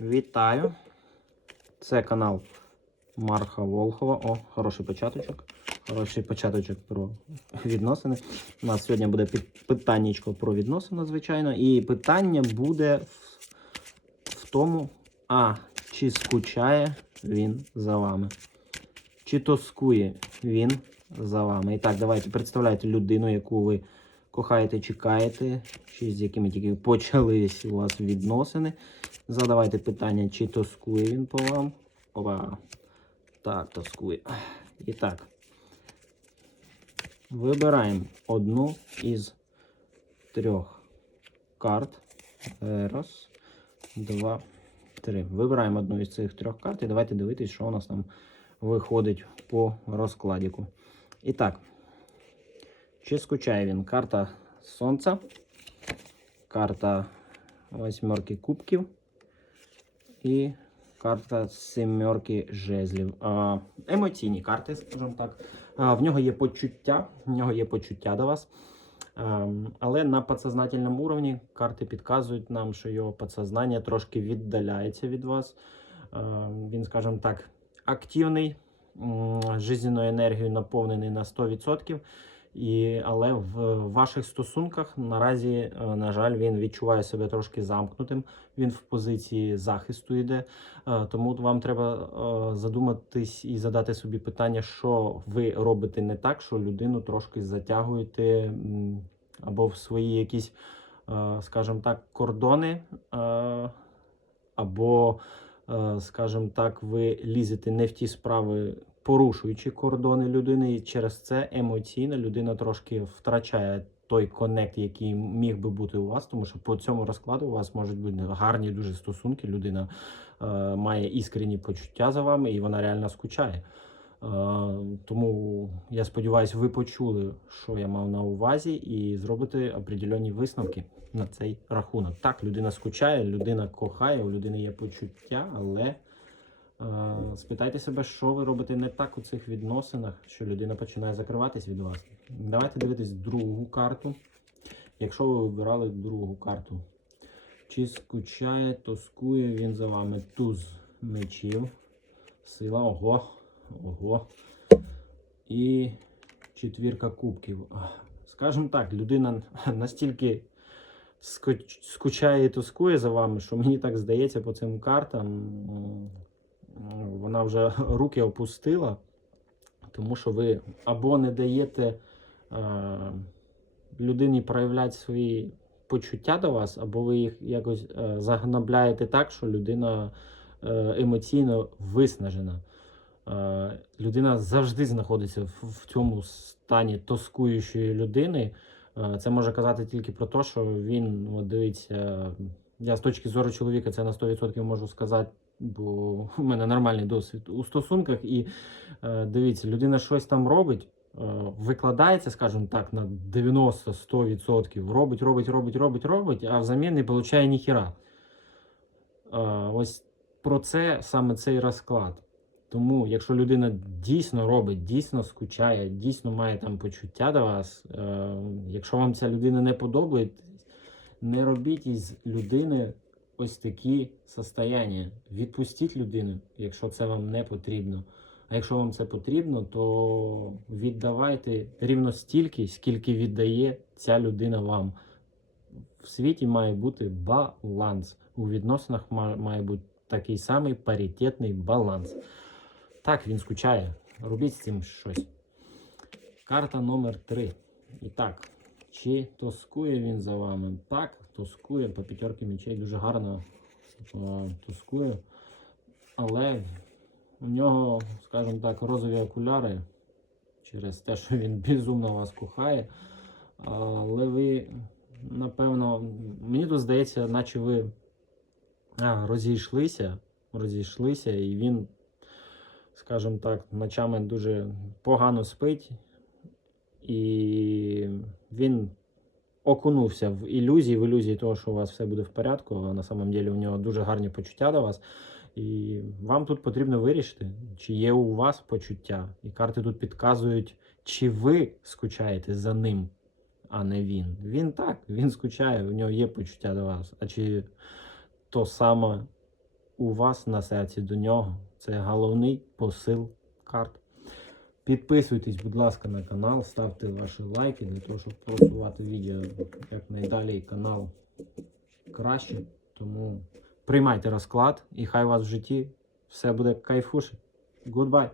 Вітаю! Це канал Марха Волхова. О, хороший початочок. Хороший початочок про відносини. У нас сьогодні буде питаннячко про відносини, звичайно. І питання буде в, в тому, а чи скучає він за вами? Чи тоскує він за вами? І так, давайте представляйте людину, яку ви кохаєте, чекаєте, чи з якими тільки почались у вас відносини. Задавайте питання, чи тоскує він по вам. Опа. Так, тоскує. І так. Вибираємо одну із трьох карт. Раз, два, три. Вибираємо одну із цих трьох карт і давайте дивитись, що у нас там виходить по розкладіку. І так. Чи скучає він? Карта Сонця, карта восьмерки кубків і карта сімерки жезлів. Емоційні карти, скажімо так. В нього є почуття, в нього є почуття до вас. Але на підсознательному уровні карти підказують нам, що його підсознання трошки віддаляється від вас. Він, скажімо так, активний, жизненною енергією наповнений на 100%. І, але в ваших стосунках наразі, е, на жаль, він відчуває себе трошки замкнутим. Він в позиції захисту йде. Е, Тому вам треба е, задуматись і задати собі питання, що ви робите не так, що людину трошки затягуєте або в свої якісь, скажімо так, кордони, або, скажімо так, ви лізете не в ті справи, порушуючи кордони людини, і через це емоційно людина трошки втрачає той коннект, який міг би бути у вас, тому що по цьому розкладу у вас можуть бути гарні дуже стосунки. Людина е, має іскренні почуття за вами, і вона реально скучає. Е, тому я сподіваюся, ви почули, що я мав на увазі, і зробите определенні висновки на цей рахунок. Так, людина скучає, людина кохає, у людини є почуття, але спитайте себе, що ви робите не так у цих відносинах, що людина починає закриватись від вас. Давайте дивитись другу карту. Якщо ви вибирали другу карту, чи скучає, тоскує він за вами туз мечів, сила, ого, ого. І четвірка кубків. Скажімо так, людина настільки скучає і тоскує за вами, що мені так здається по цим картам. Вона вже руки опустила, тому що ви або не даєте е, людині проявляти свої почуття до вас, або ви їх якось е, загнабляєте так, що людина е, емоційно виснажена. Людина завжди знаходиться в, цьому стані тоскуючої людини. Це може казати тільки про те, що він, от дивіться, я з точки зору чоловіка це на 100% можу сказати, бо в мене нормальний досвід у стосунках. І е, дивіться, людина щось там робить, е, викладається, скажімо так, на 90-100%, робить, робить, робить, робить, робить, а взамін не отримує ніхіра. Е, Ось про це саме цей розклад. Тому, якщо людина дійсно робить, дійсно скучає, дійсно має там почуття до вас, е, якщо вам ця людина не подобається, не робіть із людини ось такі состояння. Відпустіть людину, якщо це вам не потрібно. А якщо вам це потрібно, то віддавайте рівно стільки, скільки віддає ця людина вам. В світі має бути баланс. У відносинах має бути такий самий паритетний баланс. Так, він скучає. Робіть з цим щось. Карта номер 3. І так, чи тоскує він за вами? Так, тоскує по п'ятерки мечей дуже гарно е, тоскує. Але у нього, скажімо так, розові окуляри через те, що він безумно вас кохає. Але ви, напевно, мені тут здається, наче ви а, розійшлися, розійшлися, і він, скажімо так, ночами дуже погано спить, і він окунувся в ілюзії, в ілюзії того, що у вас все буде в порядку, а на самом деле у нього дуже гарні почуття до вас. І вам тут потрібно вирішити, чи є у вас почуття. І карти тут підказують, чи ви скучаєте за ним, а не він. Він так, він скучає, у нього є почуття до вас. А чи то саме у вас на серці до нього. Це головний посил карт. Підписуйтесь, будь ласка, на канал, ставте ваші лайки для того, щоб просувати відео як найдалі канал краще. Тому приймайте розклад і хай у вас в житті все буде кайфуше. Goodbye!